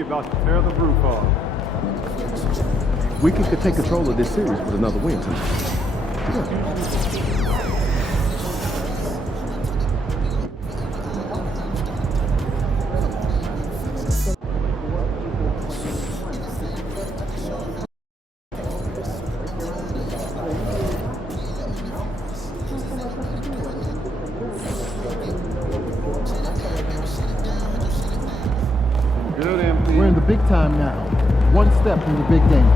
We about to tear the roof off. We could take control of this series with another win tonight. Good, MP. We're in the big time now. One step from the big game.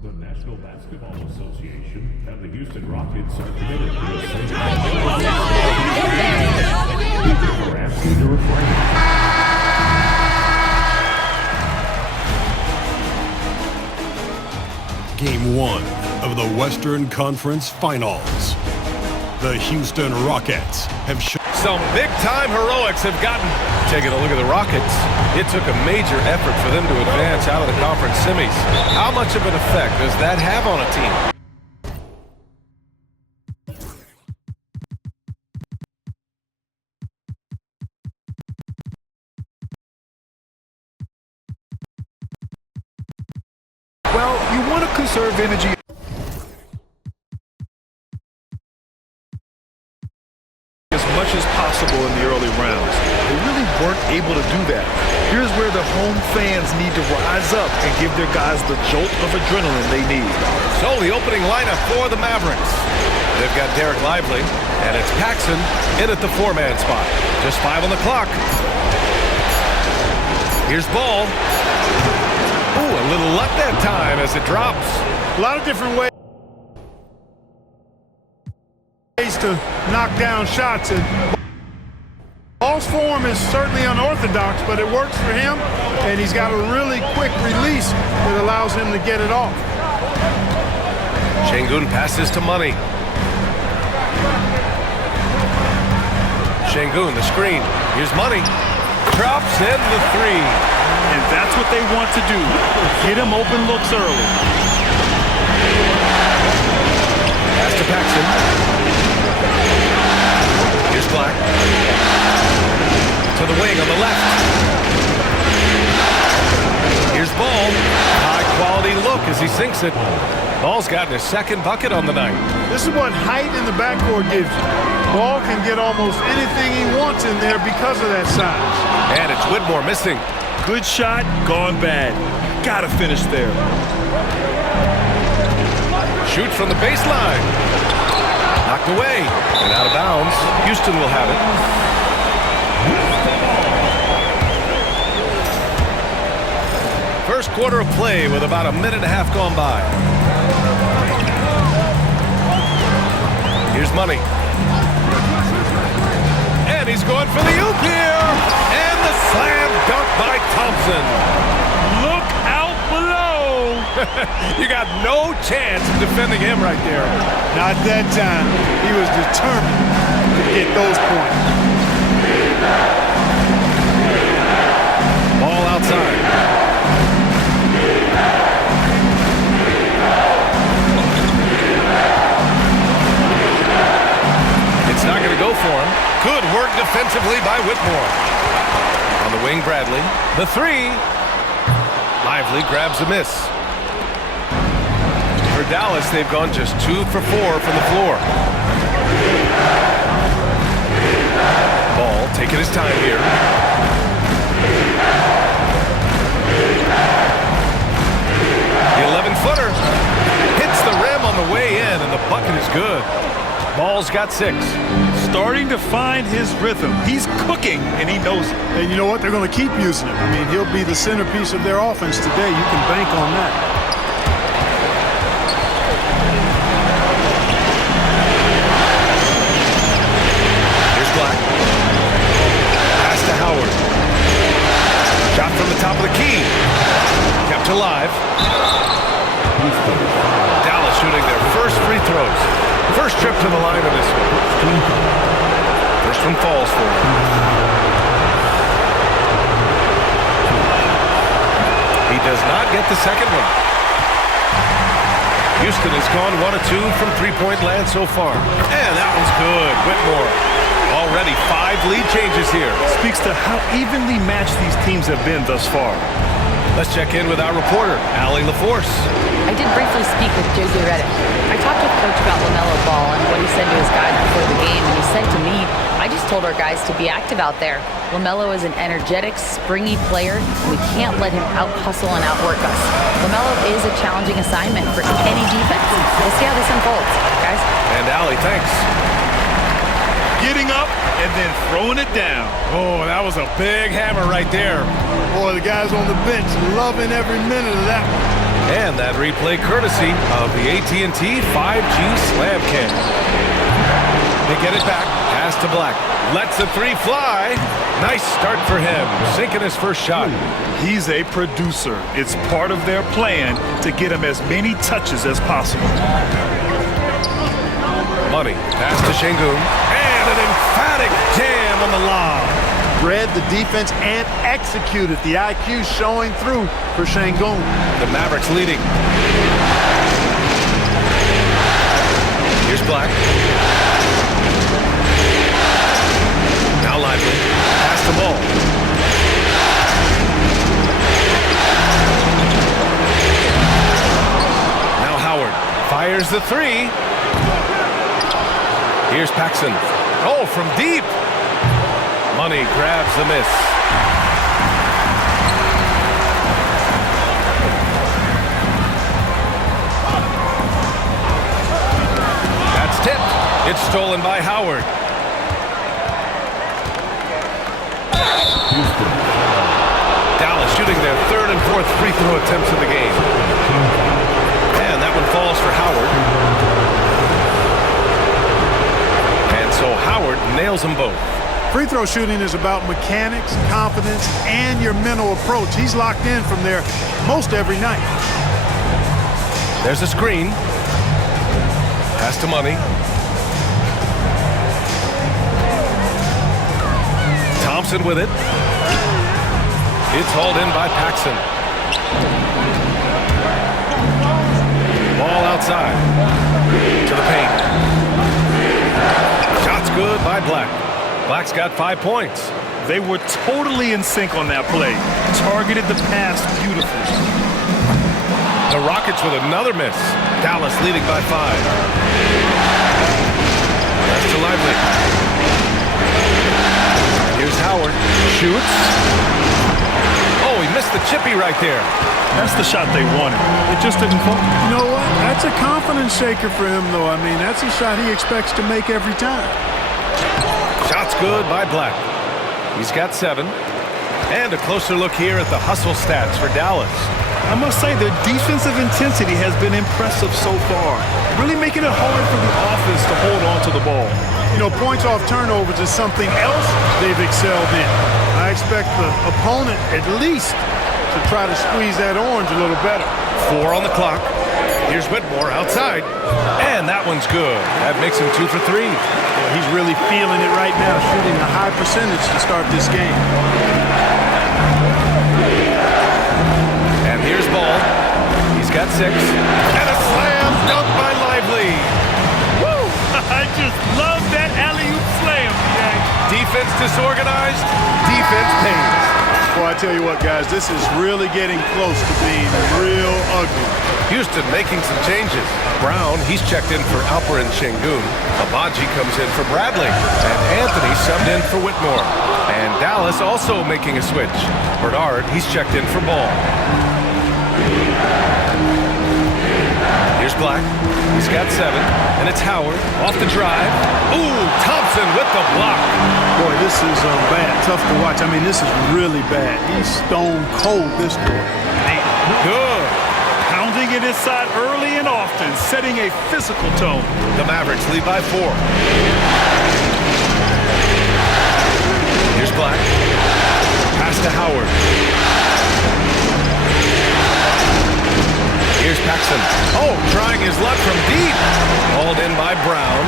The National Basketball Association and the Houston Rockets are committed to the same We're asking to refrain. Game 1 of the Western Conference Finals. The Houston Rockets have shown Some big-time heroics have gotten. Taking a look at the Rockets, it took a major effort for them to advance out of the conference semis. How much of an effect does that have on a team? Well, you want to conserve energy as much as possible in the early rounds. They really weren't able to do that. Here's where the home fans need to rise up and give their guys the jolt of adrenaline they need. So the opening lineup for the Mavericks. They've got Derek Lively, and it's Paxson in at the four-man spot. Just 5 on the clock. Here's Ball. Ooh, a little luck that time as it drops. A lot of different ways to knock down shots. And Ball's form is certainly unorthodox, but it works for him, and he's got a really quick release that allows him to get it off. Şengün passes to Money. Şengün, the screen. Here's Money. Drops in the three. And that's what they want to do. Get him open looks early. Pass to Paxson. Here's Black. To the wing on the left. Here's Ball. High-quality look as he sinks it. Ball's gotten his second bucket on the night. This is what height in the backcourt gives you. Ball can get almost anything he wants in there because of that size. And it's Whitmore missing. Good shot, gone bad. Gotta finish there. Shoots from the baseline. Knocked away and out of bounds. Houston will have it. First quarter of play with about a minute and a half gone by. Here's Money. And he's going for the oop here. And the slam dunk by Thompson. Look out below. You got no chance of defending him right there. Not that time. He was determined to get those points. Ball outside. It's not going to go for him. Good work defensively by Whitmore. On the wing, Bradley. The three. Lively grabs a miss. For Dallas, they've gone just 2 for 4 from the floor. Ball taking his time here. The 11-footer hits the rim on the way in, and the bucket is good. Ball's got 6. Starting to find his rhythm. He's cooking, and he knows it. And you know what? They're going to keep using him. I mean, he'll be the centerpiece of their offense today. You can bank on that. Here's Black. Pass to Howard. Shot from the top of the key. Kept alive. Dallas shooting their first free throws. First trip to the line of this one. First one falls for him. does not get the second one. Houston has gone 1 of 2 from three-point land so far. And that one's good. Whitmore. Already 5 lead changes here. Speaks to how evenly matched these teams have been thus far. Let's check in with our reporter, Allie LaForce. I did briefly speak with J.J. Redick. I talked with Coach about LaMelo Ball and what he said to his guys before the game, and he said to me, I just told our guys to be active out there. LaMelo is an energetic, springy player, and we can't let him out-hustle and outwork us. LaMelo is a challenging assignment for any defense. We'll see how this unfolds, guys. And Allie, thanks. Getting up and then throwing it down. Oh, that was a big hammer right there. Boy, the guys on the bench loving every minute of that one. And that replay courtesy of the AT&T 5G Slam Cam. They get it back. Pass to Black. Lets the three fly. Nice start for him. Sinking his first shot. He's a producer. It's part of their plan to get him as many touches as possible. Money. Pass to Şengün. And an emphatic jam on the lob. Read the defense and executed. The IQ showing through for Şengün. The Mavericks leading. Here's Black. Now Lively. Pass the ball. Now Howard fires the three. Here's Paxson. Oh, from deep. Money grabs the miss. That's tipped. It's stolen by Howard. Dallas shooting their third and fourth free throw attempts of the game. And that one falls for Howard. And so Howard nails them both. Free throw shooting is about mechanics, confidence, and your mental approach. He's locked in from there most every night. There's a screen. Pass to Money. Thompson with it. It's hauled in by Paxson. Ball outside. To the paint. Shot's good by Black. Black's got 5 points. They were totally in sync on that play. Targeted the pass beautifully. The Rockets with another miss. Dallas leading by 5. That's to Lively. Here's Howard. Shoots. Oh, he missed the chippy right there. That's the shot they wanted. It just didn't fall. You know what? That's a confidence shaker for him, though. I mean, that's a shot he expects to make every time. Shot's good by Black. He's got 7. And a closer look here at the hustle stats for Dallas. I must say their defensive intensity has been impressive so far. Really making it hard for the offense to hold on to the ball. You know, points off turnovers is something else they've excelled in. I expect the opponent at least to try to squeeze that orange a little better. 4 on the clock. Here's Whitmore outside. And that one's good. That makes him 2 for 3. He's really feeling it right now, shooting a high percentage to start this game. And here's Ball. He's got 6. And a slam dunk by Lively. Woo! I just love that alley-oop slam, Jack. Defense disorganized. Defense pays. Well, I tell you what, guys, this is really getting close to being real ugly. Houston making some changes. Brown, he's checked in for Alperen Şengün. Abaji comes in for Bradley. And Anthony subbed in for Whitmore. And Dallas also making a switch. Bernard, he's checked in for Ball. Here's Black. He's got 7. And it's Howard off the drive. Ooh, Thompson with the block. Boy, this is bad. Tough to watch. I mean, this is really bad. He's stone cold this quarter. Good. Pounding it inside early and often, setting a physical tone. The Mavericks lead by 4. Here's Black. Pass to Howard. Here's Paxson. Oh, trying his luck from deep. Hauled in by Brown.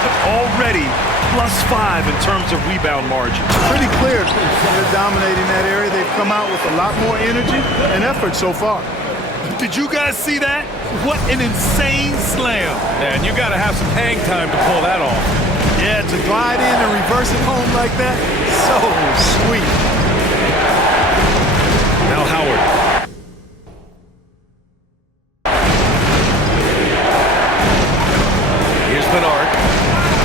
But already +5 in terms of rebound margin. Pretty clear. They're dominating that area. They've come out with a lot more energy and effort so far. Did you guys see that? What an insane slam. And you got to have some hang time to pull that off. Yeah, to glide in and reverse it home like that, so sweet. Now Howard. Here's Bernard.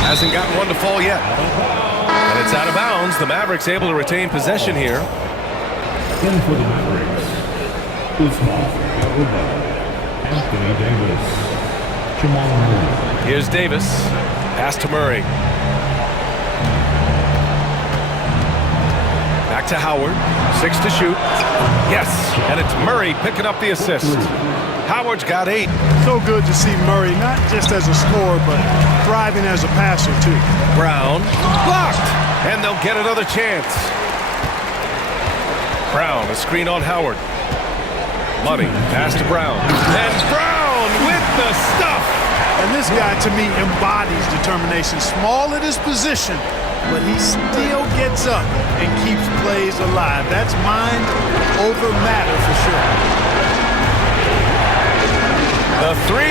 Hasn't gotten one to fall yet. And it's out of bounds. The Mavericks able to retain possession here. In for the Mavericks, Kuzma, Garuba, Anthony Davis, Jamal Murray. Here's Davis. Pass to Murray. Back to Howard. 6 to shoot. Yes, and it's Murray picking up the assist. Howard's got 8. So good to see Murray, not just as a scorer, but thriving as a passer, too. Brown blocked, and they'll get another chance. Brown, a screen on Howard. Money, pass to Brown. And Brown with the stuff. And this guy, to me, embodies determination. Small at his position, but he still gets up and keeps plays alive. That's mind over matter for sure. The 3.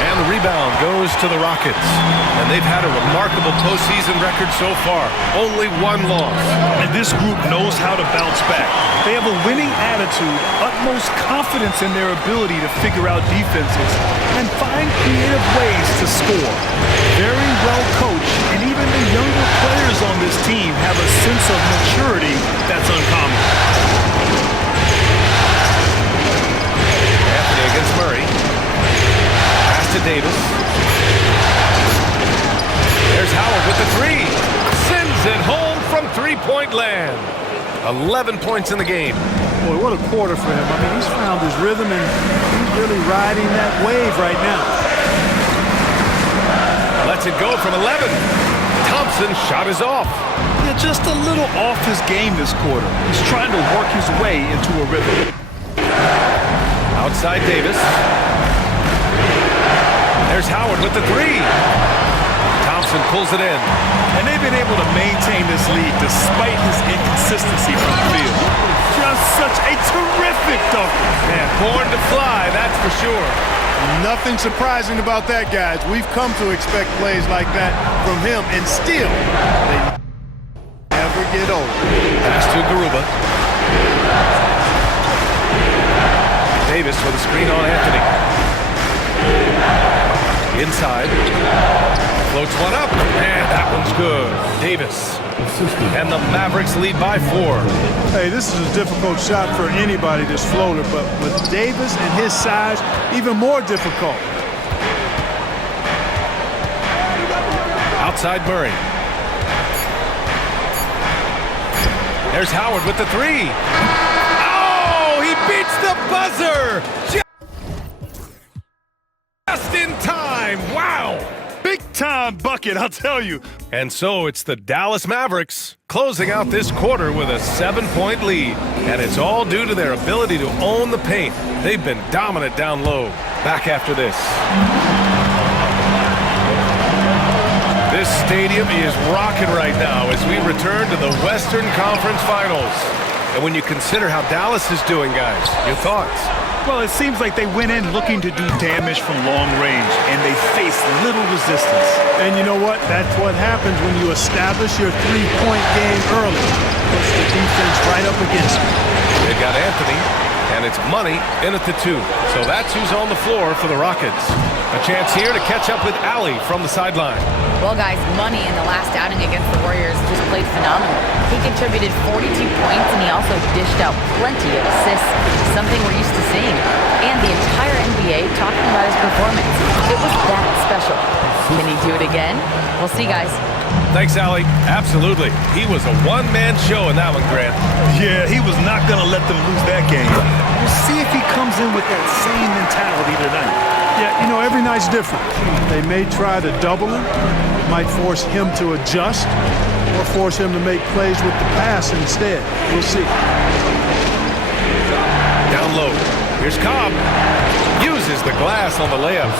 And the rebound goes to the Rockets. And they've had a remarkable postseason record so far. Only 1 loss. And this group knows how to bounce back. They have a winning attitude, utmost confidence in their ability to figure out defenses, and find creative ways to score. Very well coached, and even the younger players on this team have a sense of maturity that's uncommon. Anthony against Murray. Pass to Davis. There's Howard with the 3. Sends it home from three-point land. 11 points in the game. Boy, what a quarter for him. I mean, he's found his rhythm, and he's really riding that wave right now. Lets it go from 11. Thompson's shot is off. Yeah, just a little off his game this quarter. He's trying to work his way into a rhythm. Outside Davis. There's Howard with the 3. Thompson pulls it in. And they've been able to maintain this lead despite his inconsistency from the field. Just such a terrific dunker. Man, born to fly, that's for sure. Nothing surprising about that, guys. We've come to expect plays like that from him, and still, they never get old. Pass to Garuba. Davis with a screen on Anthony. Inside. Floats one up, and that one's good. Davis. And the Mavericks lead by 4. Hey, this is a difficult shot for anybody, this floater, but with Davis and his size, even more difficult. Outside Murray. There's Howard with the 3. Oh, he beats the buzzer! Just in time, wow! Big-time bucket, I'll tell you. And so it's the Dallas Mavericks closing out this quarter with a 7-point lead. And it's all due to their ability to own the paint. They've been dominant down low. Back after this. This stadium is rocking right now as we return to the Western Conference Finals. And when you consider how Dallas is doing, guys, your thoughts? Well, it seems like they went in looking to do damage from long range, and they faced little resistance. And you know what? That's what happens when you establish your three-point game early. Puts the defense right up against you. They've got Anthony, and it's Money in at the 2. So that's who's on the floor for the Rockets. A chance here to catch up with Allie from the sideline. Well, guys, Money in the last outing against the Warriors just played phenomenal. He contributed 42 points, and he also dished out plenty of assists, something we're used to seeing. And the entire NBA talking about his performance. It was that special. Can he do it again? We'll see, guys. Thanks, Allie. Absolutely. He was a one-man show in that one, Grant. Yeah, he was not going to let them lose that game. We'll see if he comes in with that same mentality tonight. Yeah, you know, every night's different. They may try to double him, might force him to adjust, or force him to make plays with the pass instead. We'll see. Down low. Here's Cobb. Uses misses the glass on the layup.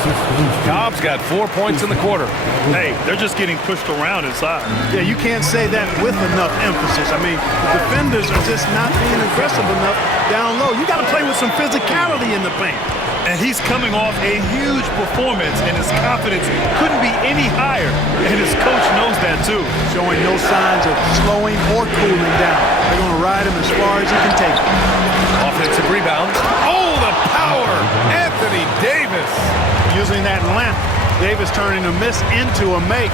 Cobb's got 4 points in the quarter. Hey, they're just getting pushed around inside. Yeah, you can't say that with enough emphasis. I mean, the defenders are just not being aggressive enough down low. You got to play with some physicality in the paint. And he's coming off a huge performance, and his confidence couldn't be any higher. And his coach knows that, too. Showing no signs of slowing or cooling down. They're going to ride him as far as he can take him. Offensive rebound. Oh, the power! Anthony Davis. Using that length, Davis turning a miss into a make.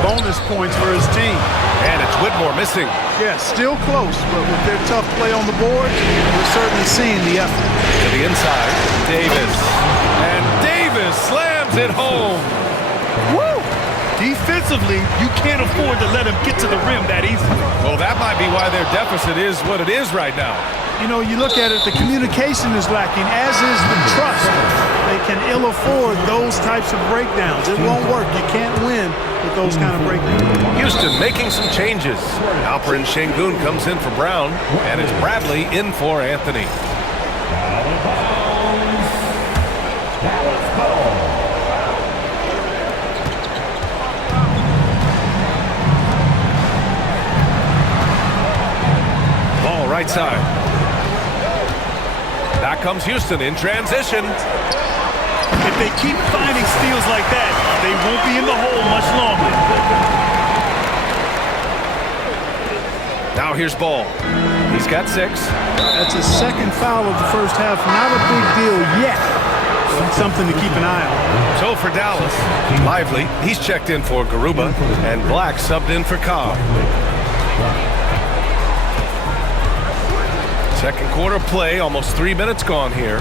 Bonus points for his team. And it's Whitmore missing. Yeah, still close, but with their tough play on the board, we're certainly seeing the effort. To the inside, Davis. And Davis slams it home. Woo! Defensively, you can't afford to let him get to the rim that easily. Well, that might be why their deficit is what it is right now. You know, you look at it, the communication is lacking, as is the trust. They can ill afford those types of breakdowns. It won't work. You can't win with those kind of breakdowns. Houston making some changes. Alperen Sengun comes in for Brown, and it's Bradley in for Anthony. Ball right side. Back comes Houston in transition. If they keep finding steals like that, they won't be in the hole much longer. Now here's Ball. He's got 6. That's his second foul of the first half. Not a big deal yet, but something to keep an eye on. So for Dallas, Lively, he's checked in for Garuba, and Black subbed in for Cobb. Second quarter play, almost 3 minutes gone here.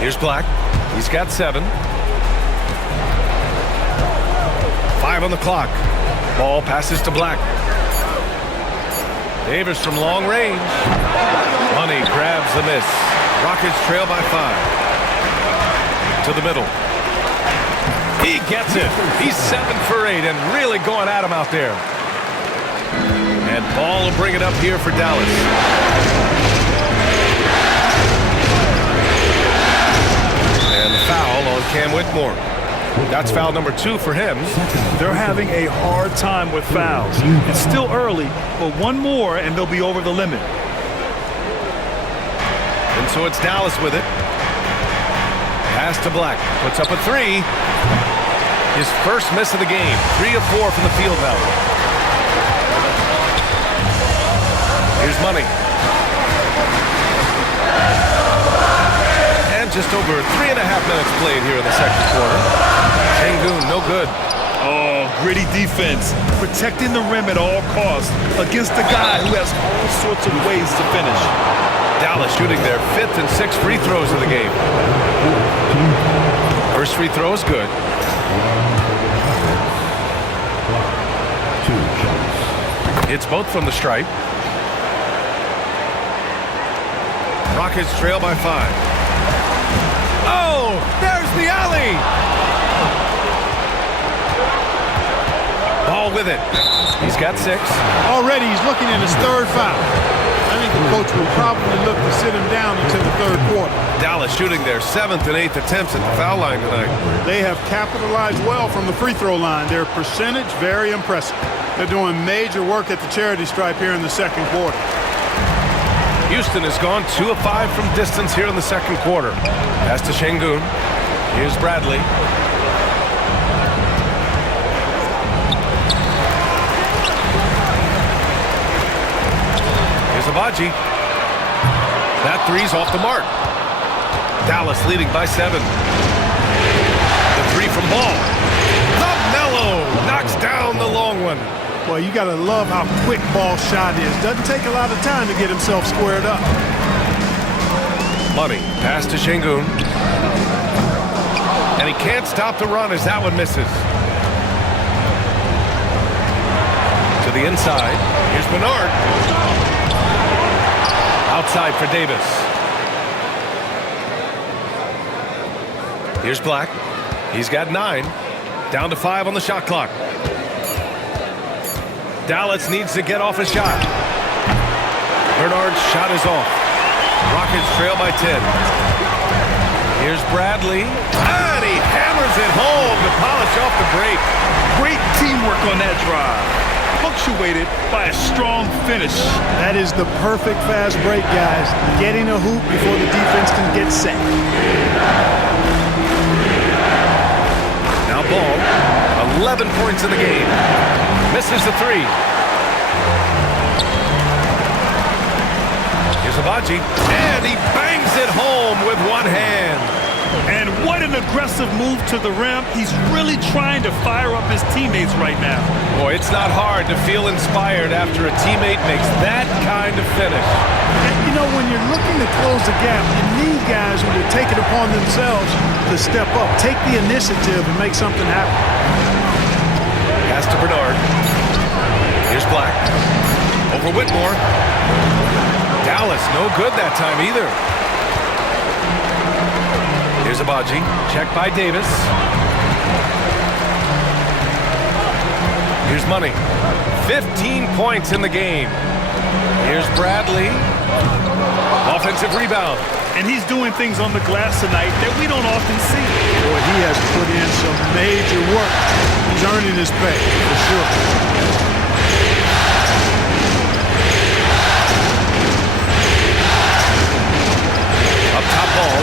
Here's Black. He's got 7. 5 on the clock. Ball passes to Black. Davis from long range. Money grabs the miss. Rockets trail by 5. To the middle. He gets it. He's 7 for 8 and really going at him out there. And Ball will bring it up here for Dallas. And the foul on Cam Whitmore. That's foul number 2 for him. They're having a hard time with fouls. It's still early, but one more and they'll be over the limit. And so it's Dallas with it. Pass to Black. Puts up a 3. His first miss of the game. 3 of 4 from the field now. Here's Money. And just over 3.5 minutes played here in the second quarter. Sengun, no good. Oh, gritty defense. Protecting the rim at all costs against a guy who has all sorts of ways to finish. Dallas shooting their 5th and 6th free throws of the game. First free throw is good. It's both from the stripe. Rockets trail by 5. Oh, there's the alley. Ball with it. He's got 6. Already he's looking at his third foul. I think the coach will probably look to sit him down until the third quarter. Dallas shooting their 7th and 8th attempts at the foul line tonight. They have capitalized well from the free throw line. Their percentage, very impressive. They're doing major work at the charity stripe here in the second quarter. Houston has gone 2 of 5 from distance here in the second quarter. Pass to Sengun. Here's Bradley. Here's Abaji. That 3's off the mark. Dallas leading by 7. The 3 from Ball. LaMelo knocks down the long one. Well, you got to love how quick Ball shot is. Doesn't take a lot of time to get himself squared up. Money. Pass to Sengun. And he can't stop the run as that one misses. To the inside. Here's Bernard. Outside for Davis. Here's Black. He's got 9. Down to 5 on the shot clock. Dallas needs to get off a shot. Bernard's shot is off. Rockets trail by 10. Here's Bradley. And he hammers it home to polish off the break. Great teamwork on that drive. Punctuated by a strong finish. That is the perfect fast break, guys. Getting a hoop before the defense can get set. Now Ball, 11 points in the game. Misses the three. Here's Abaji, and he bangs it home with one hand. And what an aggressive move to the rim. He's really trying to fire up his teammates right now. Boy, it's not hard to feel inspired after a teammate makes that kind of finish. And, you know, when you're looking to close the gap, you need guys who will take it upon themselves to step up, take the initiative, and make something happen. Pass to Bernard. Here's Black. Over Whitmore. Dallas, no good that time either. Here's Abaji. Check by Davis. Here's Money. 15 points in the game. Here's Bradley. Offensive rebound. And he's doing things on the glass tonight that we don't often see. Boy, he has put in some major work. He's earning his pay, for sure. Up top Ball.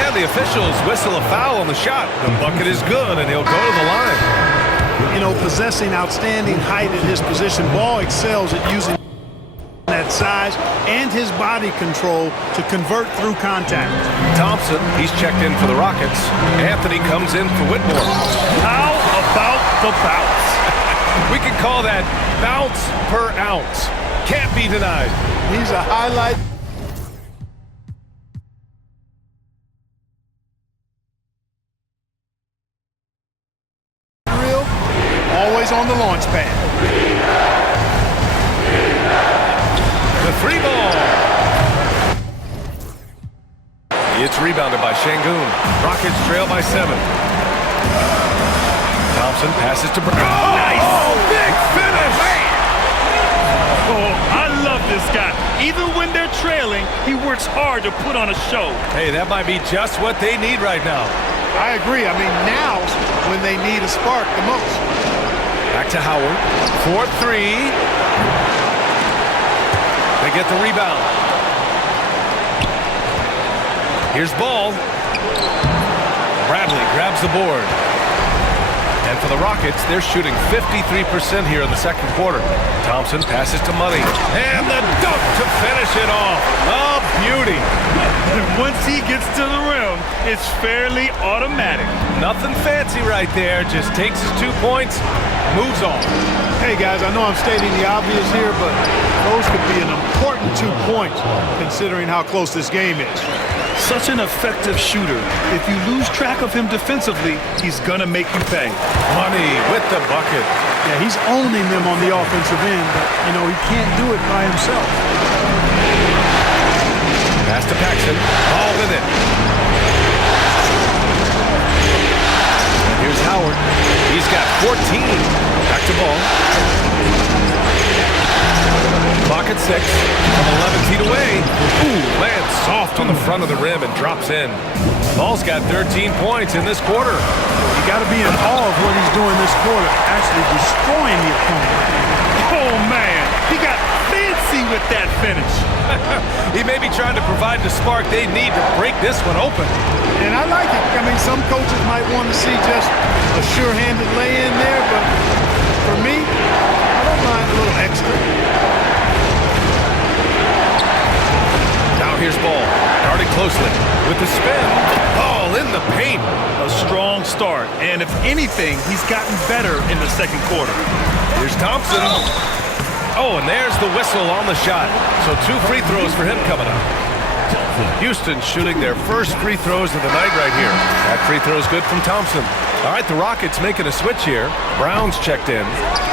And the officials whistle a foul on the shot. The bucket is good, and he'll go to the line. You know, possessing outstanding height at his position, Ball excels at using that size and his body control to convert through contact. Thompson, he's checked in for the Rockets. Anthony comes in for Whitmore. How about the bounce? We can call that bounce per ounce. Can't be denied. He's a highlight. Real, always on the launch pad. The three ball. It's rebounded by Şengün. Rockets trail by 7. Thompson passes to Bernard. Oh, nice! Oh, big finish! Oh, I love this guy. Even when they're trailing, he works hard to put on a show. Hey, that might be just what they need right now. I agree. I mean, now's when they need a spark the most. Back to Howard. 4-3. They get the rebound. Here's Ball. Bradley grabs the board. And for the Rockets, they're shooting 53% here in the second quarter. Thompson passes to Money. And the dunk to finish it off. A beauty. And once he gets to the rim, it's fairly automatic. Nothing fancy right there. Just takes his 2 points, moves on. Hey, guys, I know I'm stating the obvious here, but those could be an important 2 points considering how close this game is. Such an effective shooter. If you lose track of him defensively, he's gonna make you pay. Money with the bucket. Yeah, he's owning them on the offensive end, but, you know, he can't do it by himself. Pass to Paxson. Ball with it. And here's Howard. He's got 14. Back to Ball. Clock at 6. From 11 feet away. Ooh, lands soft on the front of the rim and drops in. Ball's got 13 points in this quarter. You got to be in awe of what he's doing this quarter, actually destroying the opponent. Oh, man. He got fancy with that finish. He may be trying to provide the spark they need to break this one open. And I like it. I mean, some coaches might want to see just a sure-handed lay-in there, but for me, I don't mind a little extra. Now here's Ball, guarded closely with the spin. Ball in the paint. A strong start, and if anything, he's gotten better in the second quarter. Here's Thompson. Oh, and there's the whistle on the shot. So 2 free throws for him coming up. Houston shooting their first free throws of the night right here. That free throw is good from Thompson. All right, the Rockets making a switch here. Brown's checked in,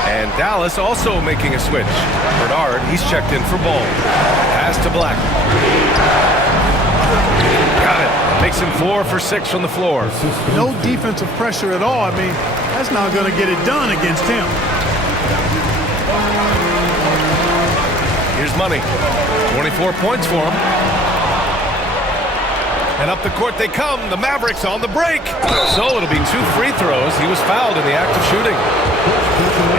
and Dallas also making a switch. Bernard, he's checked in for Ball. Pass to Black. Got it. Makes him 4 for 6 from the floor. No defensive pressure at all. I mean, that's not going to get it done against him. Here's Money. 24 points for him. And up the court they come. The Mavericks on the break. So it'll be 2 free throws. He was fouled in the act of shooting.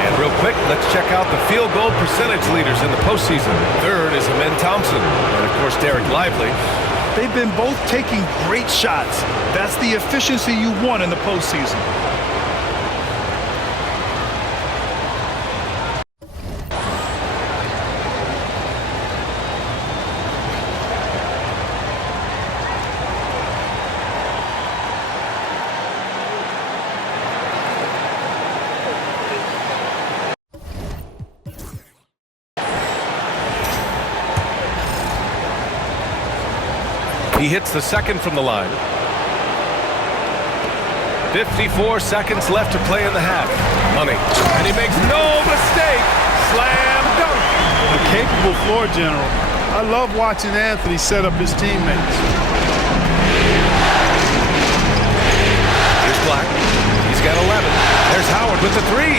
And real quick, let's check out the field goal percentage leaders in the postseason. Third is Amen Thompson. And of course, Derek Lively. They've been both taking great shots. That's the efficiency you want in the postseason. He hits the second from the line. 54 seconds left to play in the half. Money. And he makes no mistake. Slam dunk. A capable floor general. I love watching Anthony set up his teammates. Here's Black. He's got 11. There's Howard with the 3.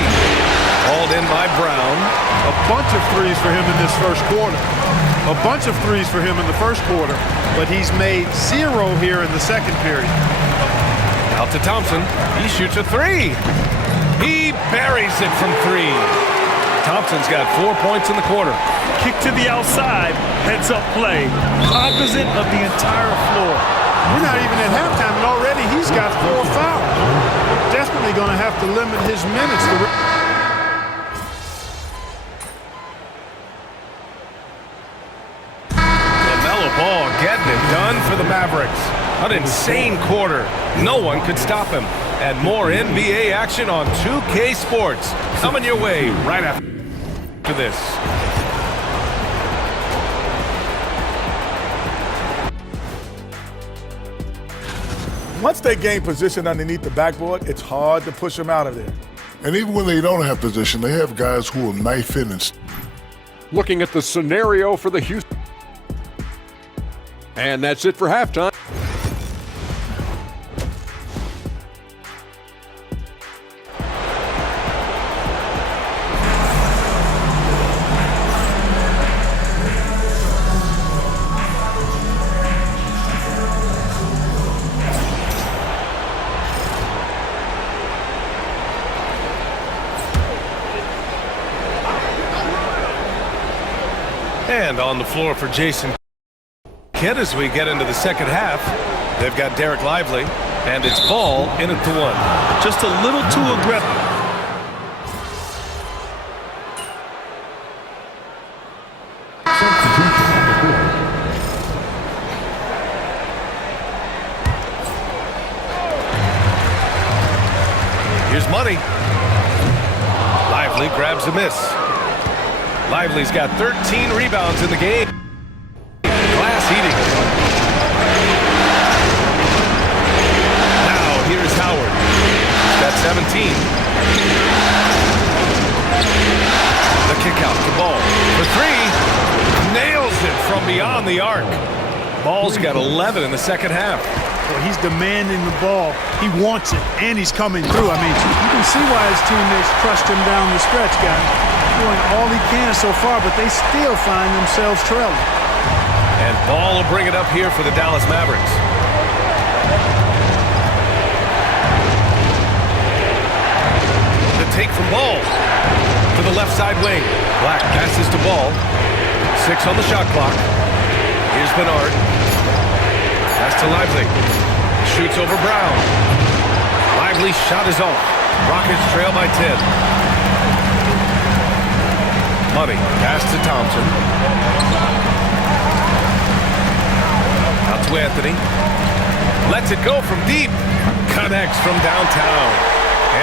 Hauled in by Brown. A bunch of threes for him in this first quarter. A bunch of threes for him in the first quarter, but he's made 0 here in the second period. Out to Thompson. He shoots a 3. He buries it from 3. Thompson's got 4 points in the quarter. Kick to the outside, heads up play, cognizant of the entire floor. We're not even at halftime, and already he's got 4 fouls. Definitely going to have to limit his minutes. LaMelo Ball getting it done for the Mavericks. An insane quarter. No one could stop him. And more NBA action on 2K Sports. Coming your way right after this. Once they gain position underneath the backboard, it's hard to push them out of there. And even when they don't have position, they have guys who will knife in and... Looking at the scenario for the Houston. And that's it for halftime. And on the floor for Jason Kidd as we get into the second half. They've got Derek Lively, and it's Ball in at the 1. Just a little too aggressive. Here's Money. Lively grabs a miss. Lively's got 13 rebounds in the game. Glass heating. Now here's Howard. He's got 17. The kick out to Ball for 3. Nails it from beyond the arc. Ball's got 11 in the second half. Well, he's demanding the ball. He wants it, and he's coming through. I mean, you can see why his teammates trust him down the stretch, guys. Doing all he can so far, but they still find themselves trailing. And Ball will bring it up here for the Dallas Mavericks. The take from Ball to the left side wing. Black passes to Ball. 6 on the shot clock. Here's Bernard. Pass to Lively. Shoots over Brown. Lively's shot is off. Rockets trail by 10. Money, pass to Thompson. Out to Anthony. Lets it go from deep. Connects from downtown.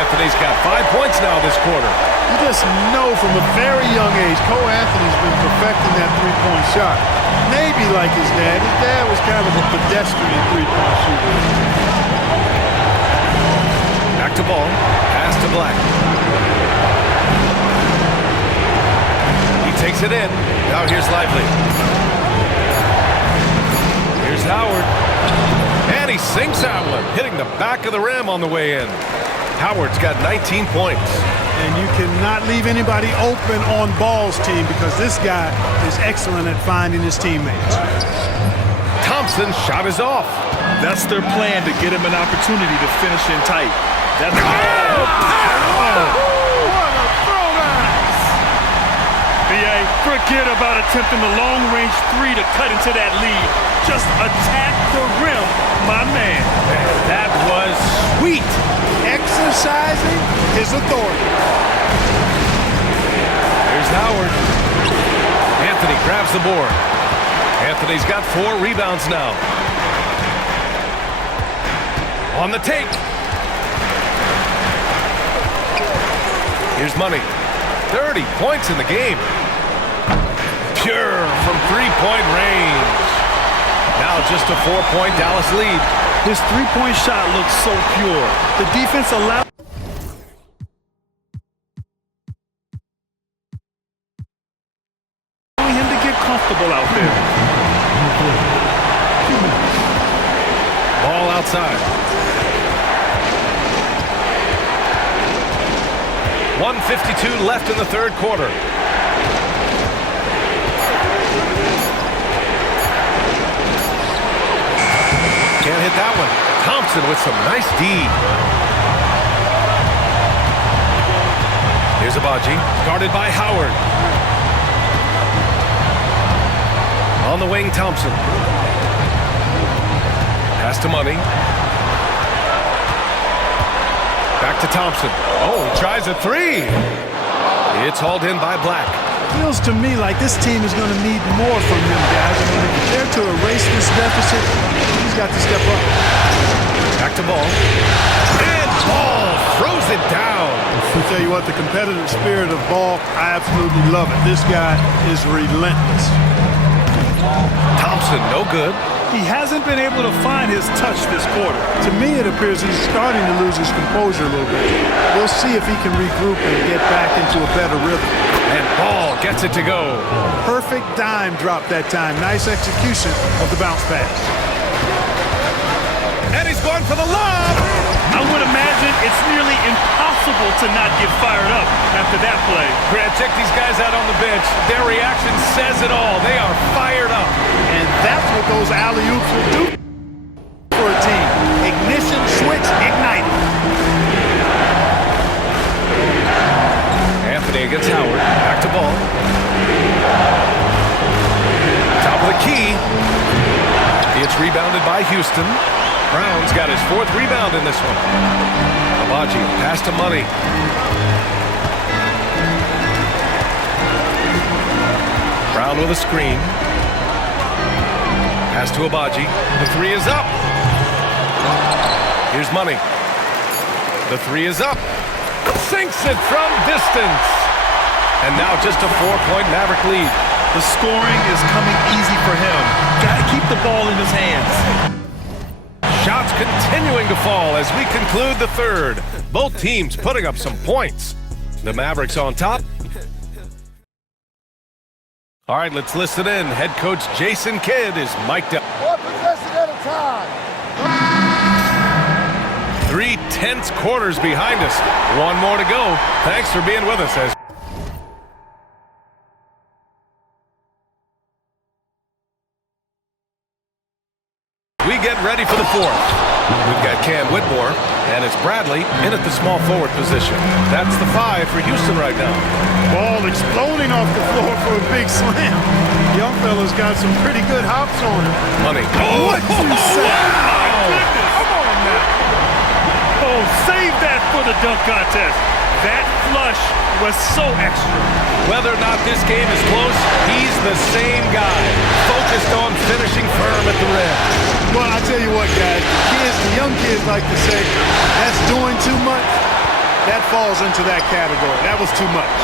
Anthony's got 5 points now this quarter. You just know from a very young age, Cole Anthony's been perfecting that three-point shot. Maybe like his dad. His dad was kind of a pedestrian three-point shooter. Back to Ball. Pass to Black. Takes it in. Now here's Lively. Here's Howard. And he sinks that one, hitting the back of the rim on the way in. Howard's got 19 points. And you cannot leave anybody open on Ball's team because this guy is excellent at finding his teammates. Thompson's shot is off. That's their plan, to get him an opportunity to finish in tight. That's BA, forget about attempting the long-range three to cut into that lead. Just attack the rim, my man. That was sweet. Exercising his authority. Here's Howard. Anthony grabs the board. Anthony's got 4 rebounds now. On the take. Here's Money. 30 points in the game. Pure from three-point range. Now just a 4-point Dallas lead. His three-point shot looks so pure. The defense allowed him to get comfortable out there. Ball outside. 1:52 left in the third quarter. Can't hit that one. Thompson with some nice D. Here's Abaji, guarded by Howard. On the wing, Thompson. Pass to Money. Back to Thompson. Oh, he tries a three. It's hauled in by Black. Feels to me like this team is going to need more from them guys. I mean, if they're to erase this deficit, he's got to step up. Back to Ball. And Ball throws it down. I'll tell you what, the competitive spirit of Ball, I absolutely love it. This guy is relentless. Thompson, no good. He hasn't been able to find his touch this quarter. To me, it appears he's starting to lose his composure a little bit. We'll see if he can regroup and get back into a better rhythm. And Ball gets it to go. Perfect dime drop that time. Nice execution of the bounce pass. And he's going for the lob. I would imagine it's nearly impossible to not get fired up after that play. Grant, check these guys out on the bench. Their reaction says it all. They are fired up. And that's what those alley-oops will do for a team. Ignition, switch, ignite. Anthony against Howard. Back to Ball. Top of the key. It's rebounded by Houston. Brown's got his 4th rebound in this one. Abaji, pass to Money. Brown with a screen. Pass to Abaji. The 3 is up. Here's Money. The 3 is up. Sinks it from distance. And now just a 4-point Maverick lead. The scoring is coming easy for him. Got to keep the ball in his hands. Shots continuing to fall as we conclude the third. Both teams putting up some points. The Mavericks on top. All right, let's listen in. Head coach Jason Kidd is mic'd up. 1 possession at a time. 3 tense quarters behind us. 1 more to go. Thanks for being with us as we get ready for the 4th. We've got Cam Whitmore, and it's Bradley in at the small forward position. That's the 5 for Houston right now. Ball exploding off the floor for a big slam. Young fella's got some pretty good hops on him. Money. What you say? Come on now. Oh, save that for the dunk contest. That flush was so extra. Whether or not this game is close, he's the same guy, focused on finishing firm at the rim. Well, I tell you what, guys, the young kids like to say, that's doing too much. That falls into that category. That was too much.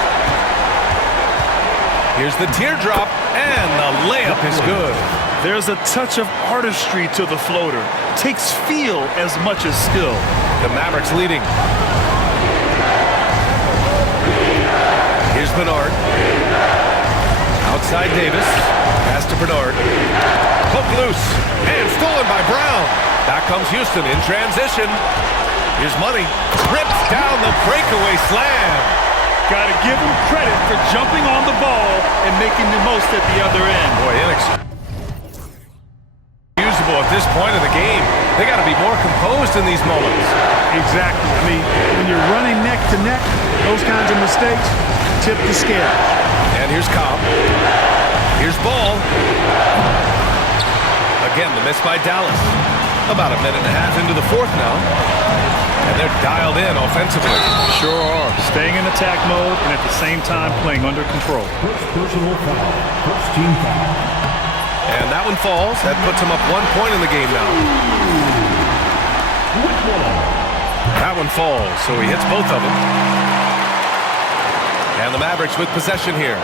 Here's the teardrop, and the layup is good. There's a touch of artistry to the floater. Takes feel as much as skill. The Mavericks leading. Here's Bernard. Outside Davis. Pass to Bernard. Hook loose. And stolen by Brown. Back comes Houston in transition. Here's Money. Rips down the breakaway slam. Got to give him credit for jumping on the ball and making the most at the other end. Boy, inexcusable at this point of the game. They got to be more composed in these moments. Exactly. I mean, when you're running neck to neck, those kinds of mistakes tip the scale. And here's Cobb. Here's Ball. Again, the miss by Dallas. About a minute and a half into the fourth now. And they're dialed in offensively. Sure are. Staying in attack mode and at the same time playing under control. First personal foul. First team foul. And that one falls. That puts them up 1 point in the game now. That one falls, so he hits both of them. And the Mavericks with possession here.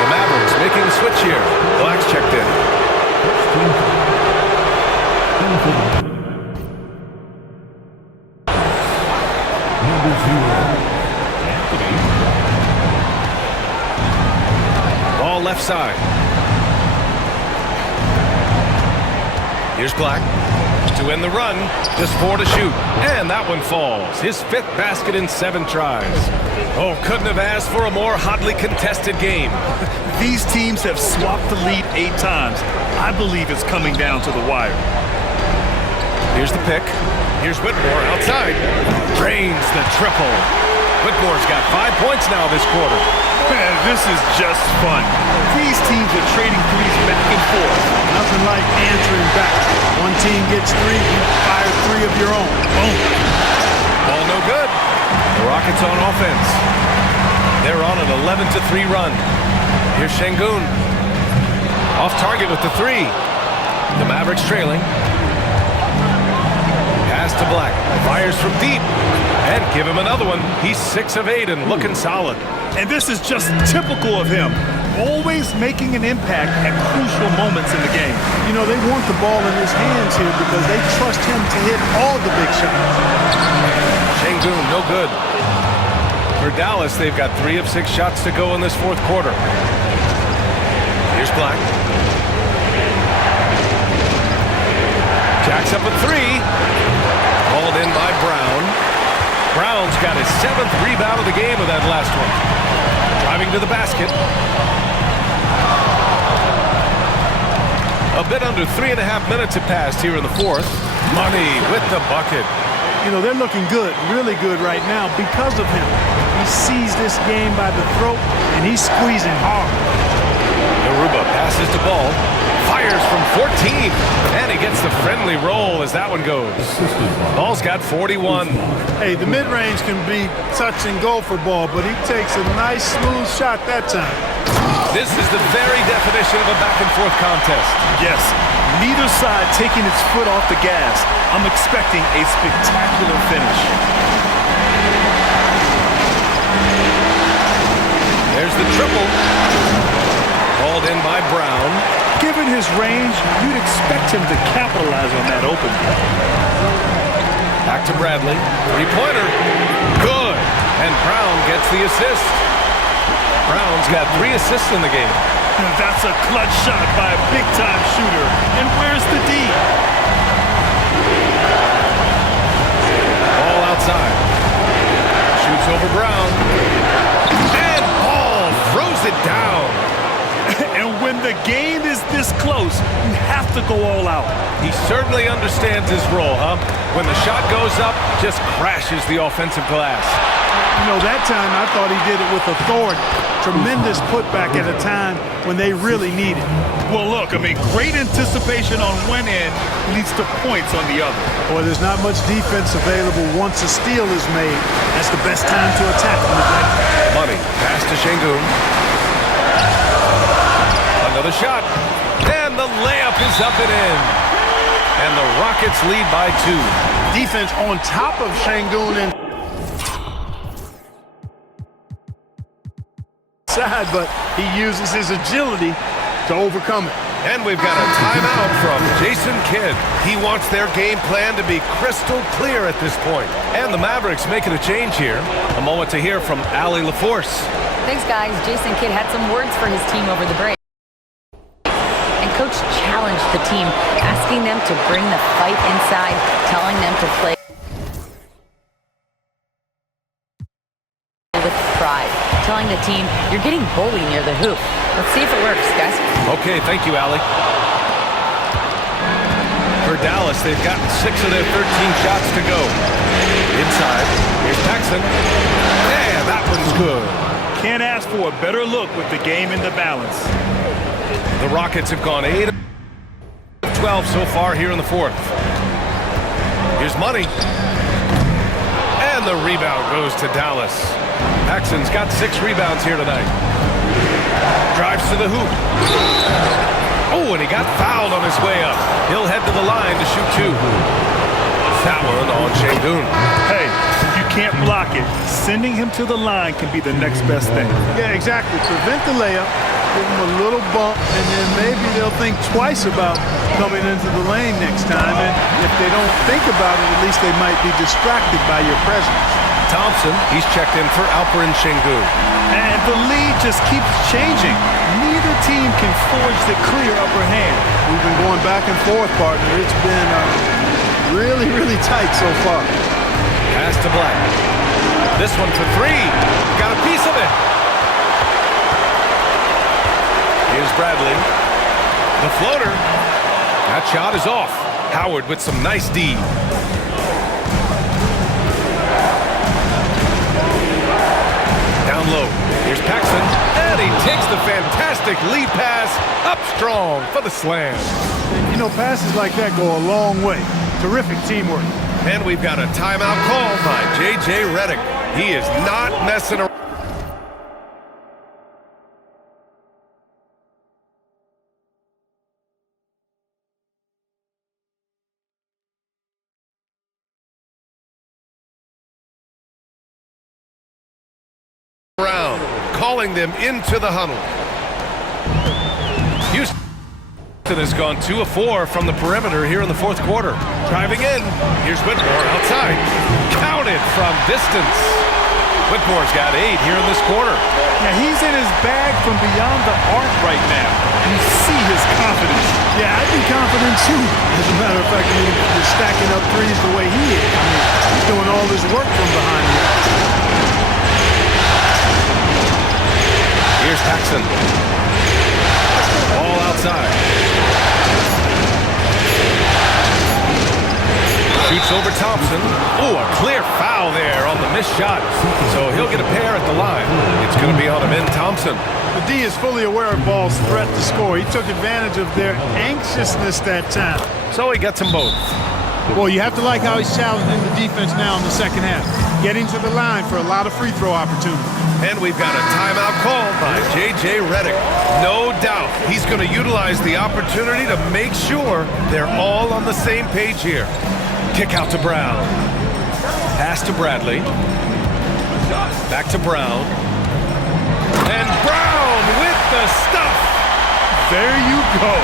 The Mavericks making a switch here. Black's checked in. Ball left side. Here's Black to end the run. Just 4 to shoot. And that one falls. His 5th basket in 7 tries. Oh, couldn't have asked for a more hotly contested game. These teams have swapped the lead 8 times. I believe it's coming down to the wire. Here's the pick. Here's Whitmore outside. Drains the triple. Whitmore's got 5 points now this quarter. Man, this is just fun. These teams are trading threes back and forth. Nothing like answering back. One team gets 3, you fire 3 of your own. Boom. Ball no good. The Rockets on offense. They're on an 11-3 run. Here's Şengün. Off target with the 3. The Mavericks trailing. Pass to Black. Fires from deep. And give him another one. He's 6 of 8 and looking solid. And this is just typical of him. Always making an impact at crucial moments in the game. You know, they want the ball in his hands here because they trust him to hit all the big shots. Şengün, no good. For Dallas, they've got 3 of 6 shots to go in this fourth quarter. Here's Black. Jacks up a 3. Hauled in by Brown. Brown's got his 7th rebound of the game with that last one. Driving to the basket. A bit under 3.5 minutes have passed here in the fourth. Money with the bucket. You know, they're looking good, really good right now because of him. He sees this game by the throat, and he's squeezing hard. Garuba passes to Ball. Fires from 14. And he gets the friendly roll as that one goes. Ball's got 41. Hey, the mid-range can be touch and go for Ball, but he takes a nice, smooth shot that time. This is the very definition of a back-and-forth contest. Yes, neither side taking its foot off the gas. I'm expecting a spectacular finish. There's the triple. Hauled in by Brown. Given his range, you'd expect him to capitalize on that open. Back to Bradley. 3-pointer. Good. And Brown gets the assist. Brown's got 3 assists in the game. That's a clutch shot by a big-time shooter. And where's the D? Ball outside. Shoots over Brown. And Ball throws it down. And when the game is this close, you have to go all out. He certainly understands his role, huh? When the shot goes up, just crashes the offensive glass. You know, that time I thought he did it with authority. Tremendous putback at a time when they really need it. Well, look, I mean, great anticipation on one end leads to points on the other. Boy, there's not much defense available once a steal is made. That's the best time to attack them today. Money. Pass to Şengün. Another shot. And the layup is up and in. And the Rockets lead by 2. Defense on top of Şengün and side, but he uses his agility to overcome it. And we've got a timeout from Jason Kidd. He wants their game plan to be crystal clear at this point. And the Mavericks making a change here. A moment to hear from Allie LaForce. Thanks, guys. Jason Kidd had some words for his team over the break. And Coach challenged the team, asking them to bring the fight inside, telling them to play with pride, telling the team, you're getting bullied near the hoop. Let's see if it works, guys. Okay, thank you, Allie. For Dallas, they've gotten 6 of their 13 shots to go. Inside, here's Paxson. Yeah, that one's good. Can't ask for a better look with the game in the balance. The Rockets have gone 8 of 12 so far here in the fourth. Here's Money. And the rebound goes to Dallas. Paxson's got 6 rebounds here tonight. Drives to the hoop. Oh, and he got fouled on his way up. He'll head to the line to shoot 2. That one on Şengün. Hey, if you can't block it, sending him to the line can be the next best thing. Yeah, exactly. Prevent the layup, give them a little bump, and then maybe they'll think twice about coming into the lane next time. And if they don't think about it, at least they might be distracted by your presence. Thompson, he's checked in for Alperen Şengün. And the lead just keeps changing. Neither team can forge the clear upper hand. We've been going back and forth, partner. It's been really, really tight so far. Pass to Black. This one for 3. Got a piece of it. Here's Bradley. The floater. That shot is off. Howard with some nice D. Down low. Here's Paxson. And he takes the fantastic lead pass up strong for the slam. You know, passes like that go a long way. Terrific teamwork. And we've got a timeout called by J.J. Redick. He is not messing around. Calling them into the huddle. Houston has gone 2 of 4 from the perimeter here in the fourth quarter. Driving in. Here's Whitmore outside. Counted from distance. Whitmore's got 8 here in this quarter. Now he's in his bag from beyond the arc right now. You see his confidence. Yeah, I'd be confident too. As a matter of fact, you're stacking up threes the way he is. I mean, he's doing all this work from behind you. Here's Paxson. All outside. Shoots over Thompson. Oh, a clear foul there on the missed shot. So he'll get a pair at the line. It's going to be on Amen Thompson. The D is fully aware of Ball's threat to score. He took advantage of their anxiousness that time. So he gets them both. Well, you have to like how he's challenging the defense now in the second half. Getting to the line for a lot of free throw opportunities. And we've got a timeout called by J.J. Redick. No doubt he's going to utilize the opportunity to make sure they're all on the same page here. Kick out to Brown. Pass to Bradley. Back to Brown. And Brown with the stuff. There you go.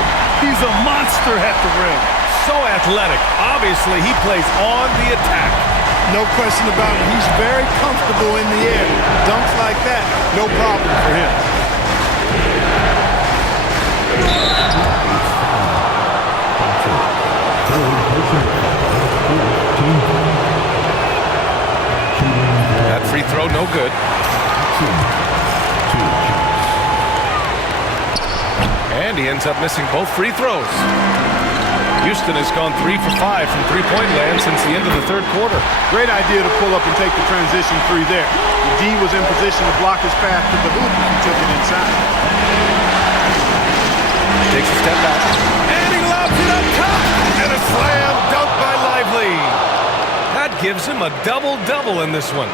He's a monster at the rim. So athletic. Obviously, he plays on the attack. No question about it. He's very comfortable in the air. Dunks like that, no problem for him. That free throw, no good. And he ends up missing both free throws. Houston has gone 3 for 5 from three-point land since the end of the third quarter. Great idea to pull up and take the transition 3 there. The D was in position to block his path to the hoop if he took it inside. Takes a step back. And he lobs it up top. And a slam dunk by Lively. That gives him a double-double in this one.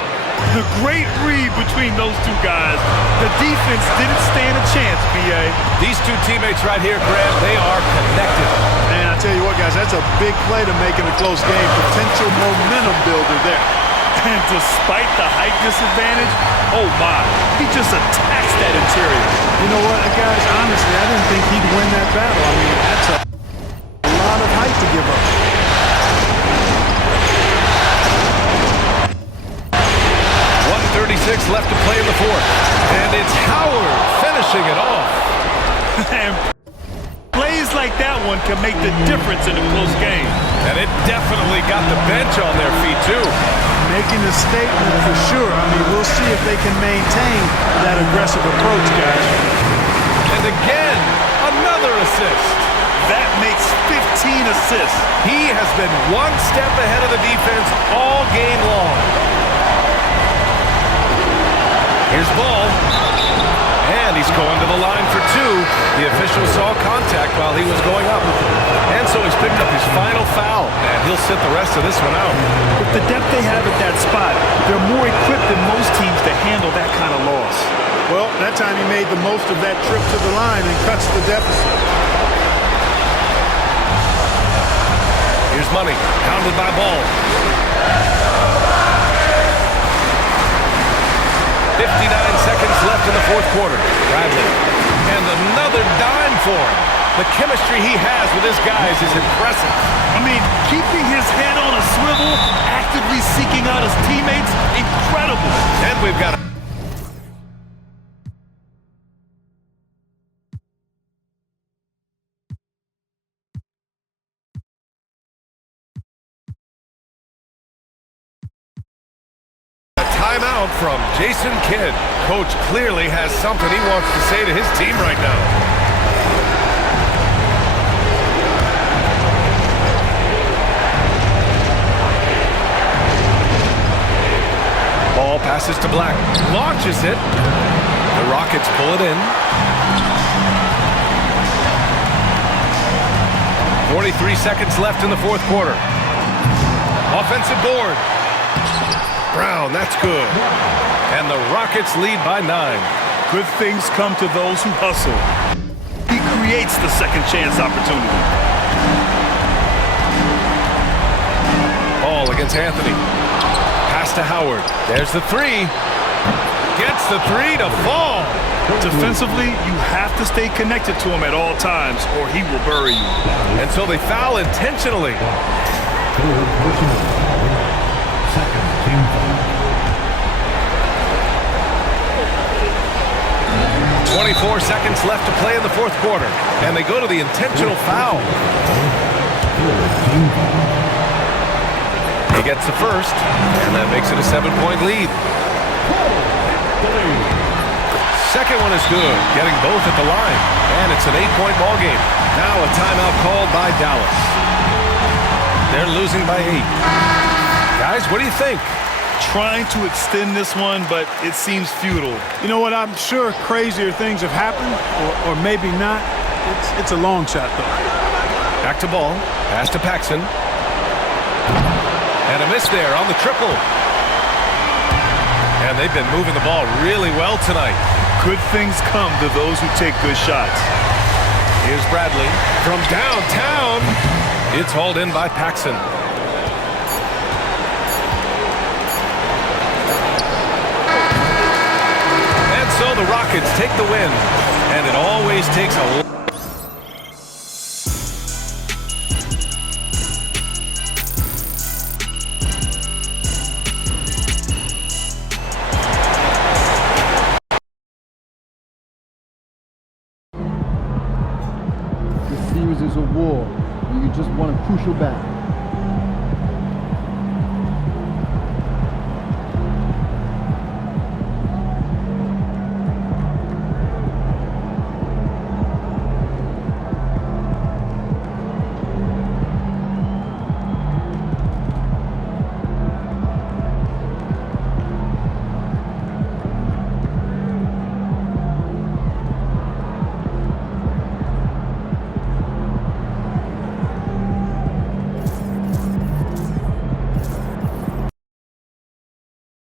The great read between those two guys. The defense didn't stand a chance, B.A. These two teammates right here, Grant, they are connected. Man, I tell you what, guys, that's a big play to make in a close game. Potential momentum builder there. And despite the height disadvantage, Oh, my. He just attacks that interior. You know what, guys? Honestly, I didn't think he'd win that battle. I mean, that's a lot of height to give up. 1:36 left to play in the fourth. And it's Howard finishing it off. And plays like that one can make the difference in a close game. And it definitely got the bench on their feet, too. Making a statement for sure. I mean, we'll see if they can maintain that aggressive approach, guys. And again, another assist. That makes 15 assists. He has been one step ahead of the defense all game long. Here's Ball. And he's going to the line for two. The official saw contact while he was going up. And so he's picked up his final foul. And he'll sit the rest of this one out. With the depth they have at that spot, they're more equipped than most teams to handle that kind of loss. Well, that time he made the most of that trip to the line and cuts the deficit. Here's Money, pounded by Ball. 59 seconds left in the fourth quarter. Bradley. And another dime for him. The chemistry he has with his guys is impressive. I mean, keeping his head on a swivel, actively seeking out his teammates, incredible. And we've got timeout from Jason Kidd. Coach clearly has something he wants to say to his team right now. Ball passes to Black. Launches it. The Rockets pull it in. 43 seconds left in the fourth quarter. Offensive board. Brown, that's good. And the Rockets lead by 9. Good things come to those who hustle. He creates the second chance opportunity. Ball against Anthony. Pass to Howard. There's the three. Gets the three to fall. Defensively, you have to stay connected to him at all times, or he will bury you. And so they foul intentionally. 24 seconds left to play in the fourth quarter. And they go to the intentional foul. He gets the first, and that makes it a 7-point lead. Second one is good, getting both at the line. And it's an 8-point ball game. Now a timeout called by Dallas. They're losing by 8. Guys, what do you think? Trying to extend this one, but it seems futile. You know what? I'm sure crazier things have happened, or maybe not. It's a long shot, though. Back to Ball. Pass to Paxson. And a miss there on the triple. And they've been moving the ball really well tonight. Good things come to those who take good shots. Here's Bradley from downtown. It's hauled in by Paxson. And so the Rockets take the win. And it always takes a This series is a war. You just won a crucial battle.